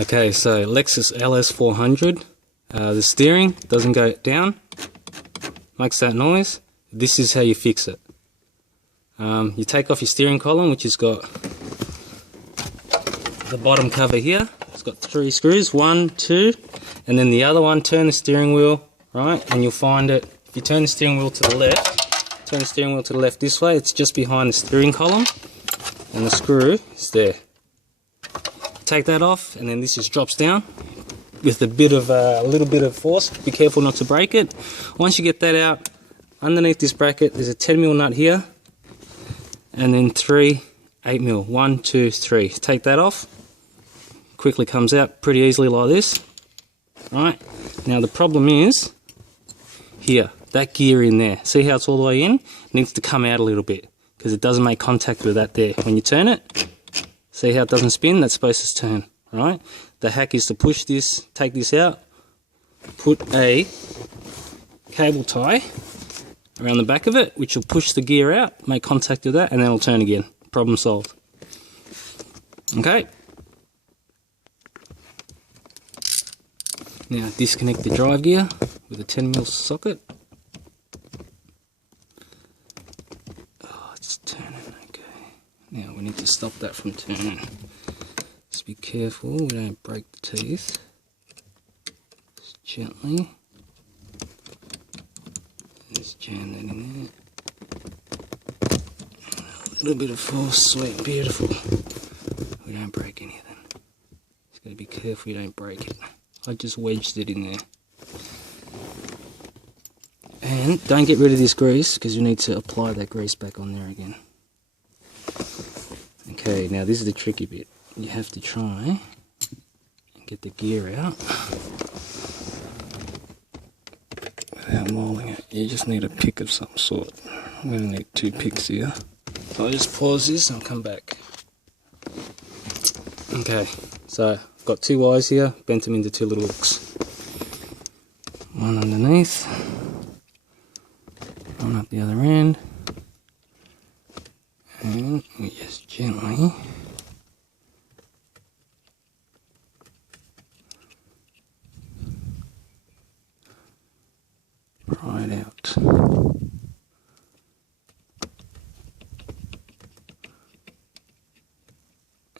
Okay, so Lexus ls400, the steering doesn't go down, makes that noise. This is how you fix it. You take off your steering column, which has got the bottom cover here. It's got 3 screws, 1, 2, and then the other one. Turn the steering wheel, right, and you'll find it. If you turn the steering wheel to the left, this way, it's just behind the steering column, and the screw is there. Take that off, and then this just drops down with a little bit of force. Be careful not to break it. Once you get that out, underneath this bracket there's a 10mm nut here, and then 3 8mm. 1, 2, 3. Take that off. Quickly comes out pretty easily like this. Right, now the problem is here, that gear in there. See how it's all the way in? It needs to come out a little bit because it doesn't make contact with that there. When you turn it, see how it doesn't spin? That's supposed to turn, right? The hack is to push this, take this out, put a cable tie around the back of it, which will push the gear out, make contact with that, and then it'll turn again. Problem solved. Okay. Now disconnect the drive gear with a 10mm socket. Oh, it's turning, okay. Now we need to stop that from turning. Just be careful we don't break the teeth. Just gently. Just jam that in there. A little bit of force, sweet, beautiful. We don't break anything. Just got to be careful you don't break it. I just wedged it in there. And don't get rid of this grease because you need to apply that grease back on there again. Okay, now this is the tricky bit. You have to try and get the gear out without mauling it. You just need a pick of some sort. I'm going to need 2 picks here. So I'll just pause this and I'll come back. Okay, so I've got 2 wires here, bent them into 2 little hooks. One underneath, one up the other end, and we just gently pry it out.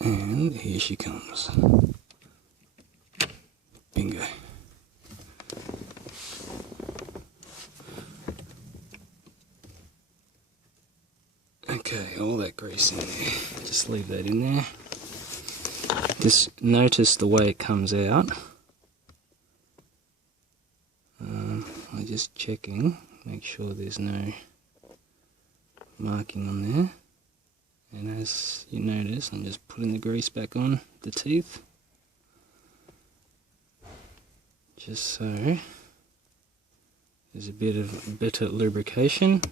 And here she comes. Bingo. Okay, all that grease in there. Just leave that in there. Just notice the way it comes out. I'm just checking, make sure there's no marking on there. And as you notice, I'm just putting the grease back on the teeth, just so there's a bit of better lubrication.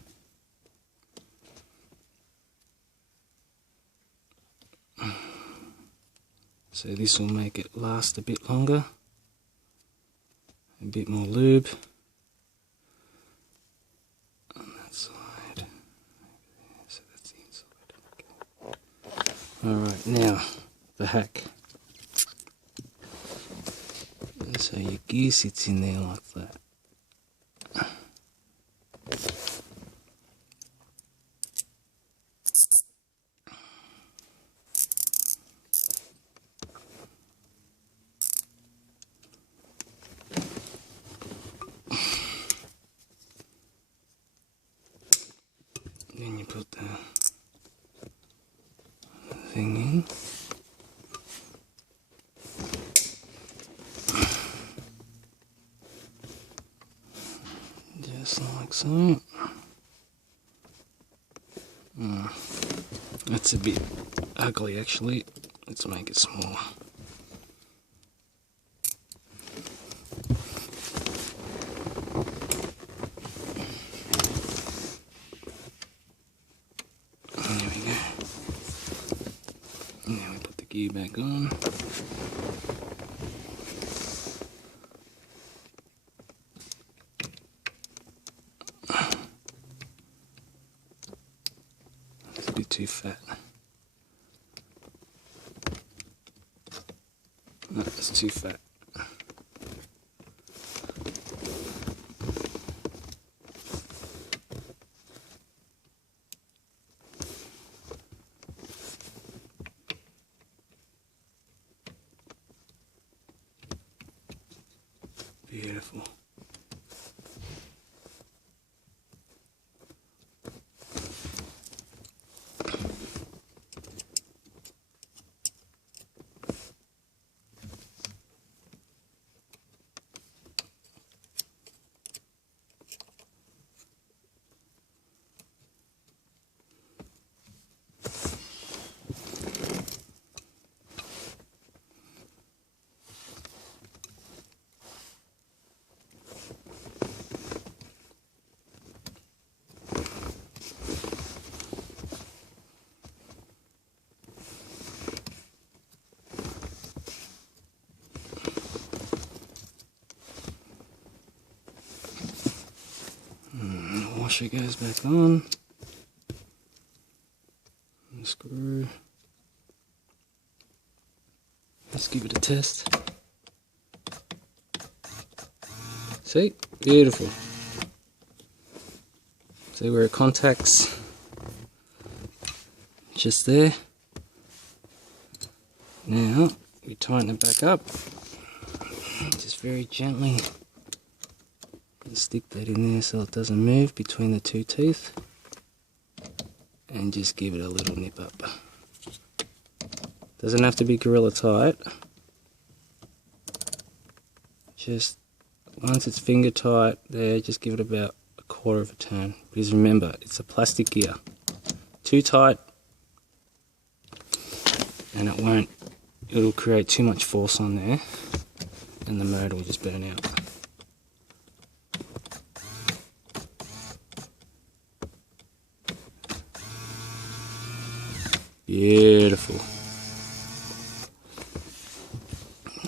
So this will make it last a bit longer, a bit more lube on that side. So that's the inside. Okay. Alright, now the hack. And so your gear sits in there like that. Then you put the thing in. Just like so. That's a bit ugly actually. Let's make it smaller. There we go. And then we put the gear back on. It's a bit too fat. No, it's too fat. Beautiful. Washer goes back on. And screw. Let's give it a test. See? Beautiful. See where it contacts? Just there. Now, we tighten it back up. Just very gently. Stick that in there so it doesn't move between the two teeth, and just give it a little nip up. Doesn't have to be gorilla tight, just once it's finger tight there, just give it about a quarter of a turn, because remember, it's a plastic gear. Too tight and it'll create too much force on there and the motor will just burn out. Beautiful.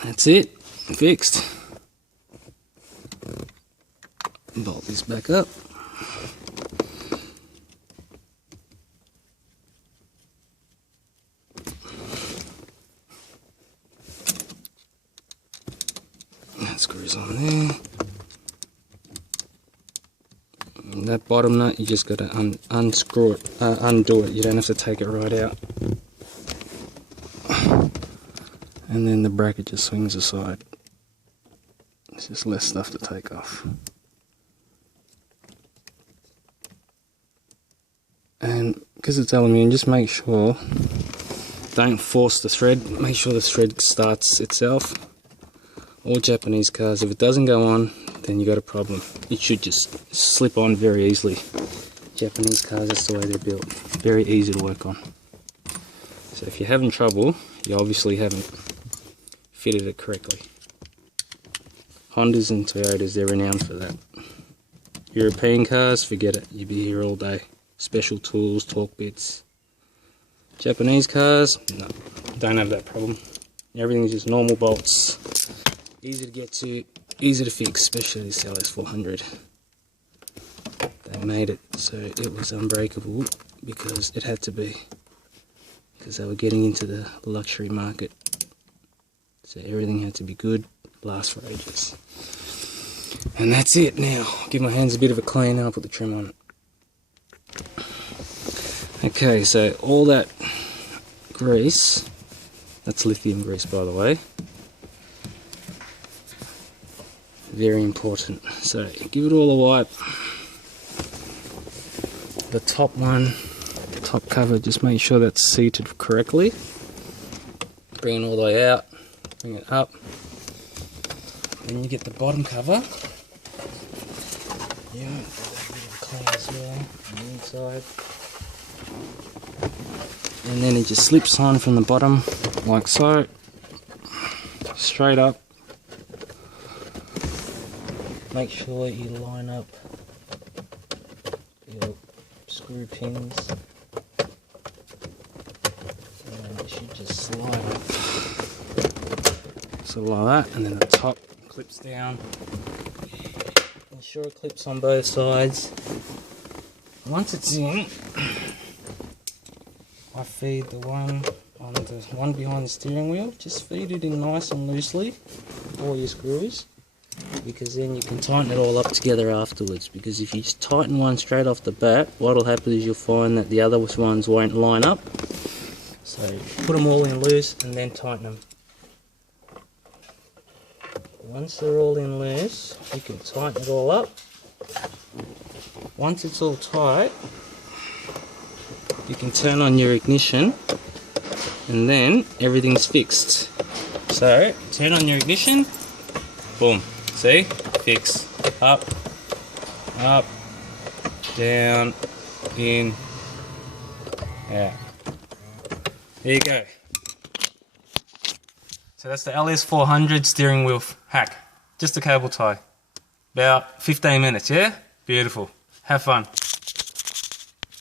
That's it. Fixed. Bolt this back up. That screws on there. And that bottom nut, you just got to unscrew it, undo it. You don't have to take it right out. And then the bracket just swings aside. It's just less stuff to take off. And because it's aluminium, just make sure, don't force the thread, make sure the thread starts itself. All Japanese cars, if it doesn't go on, then you got a problem. It should just slip on very easily. Japanese cars, that's the way they're built. Very easy to work on. So if you're having trouble, you obviously haven't fitted it correctly. Hondas and Toyotas, they're renowned for that. European cars, forget it, you'd be here all day. Special tools, torque bits. Japanese cars, no, don't have that problem. Everything's just normal bolts. Easy to get to, easy to fix, especially this ls400. They made it so it was unbreakable because it had to be. Because they were getting into the luxury market. So everything had to be good, last for ages. And that's it now. Give my hands a bit of a clean, I'll put the trim on it. Okay, so all that grease, that's lithium grease by the way. Very important. So give it all a wipe. The top one, the top cover, just make sure that's seated correctly. Bring it all the way out, bring it up. Then you get the bottom cover. Yeah, a bit of clean as well on the inside. And then it just slips on from the bottom, like so. Straight up. Make sure you line up your screw pins. And it should just slide up. So like that, and then the top clips down. Ensure it clips on both sides. Once it's in, I feed the one on the one behind the steering wheel. Just feed it in nice and loosely, all your screws, because then you can tighten it all up together afterwards. Because if you just tighten one straight off the bat, what will happen is you'll find that the other ones won't line up. So put them all in loose and then tighten them. Once they're all in loose, you can tighten it all up. Once it's all tight, you can turn on your ignition and then everything's fixed. So turn on your ignition, boom, see, fix, up, up, down, in, out. There you go. So that's the ls400 steering wheel hack. Just a cable tie. About 15 minutes, yeah? Beautiful. Have fun.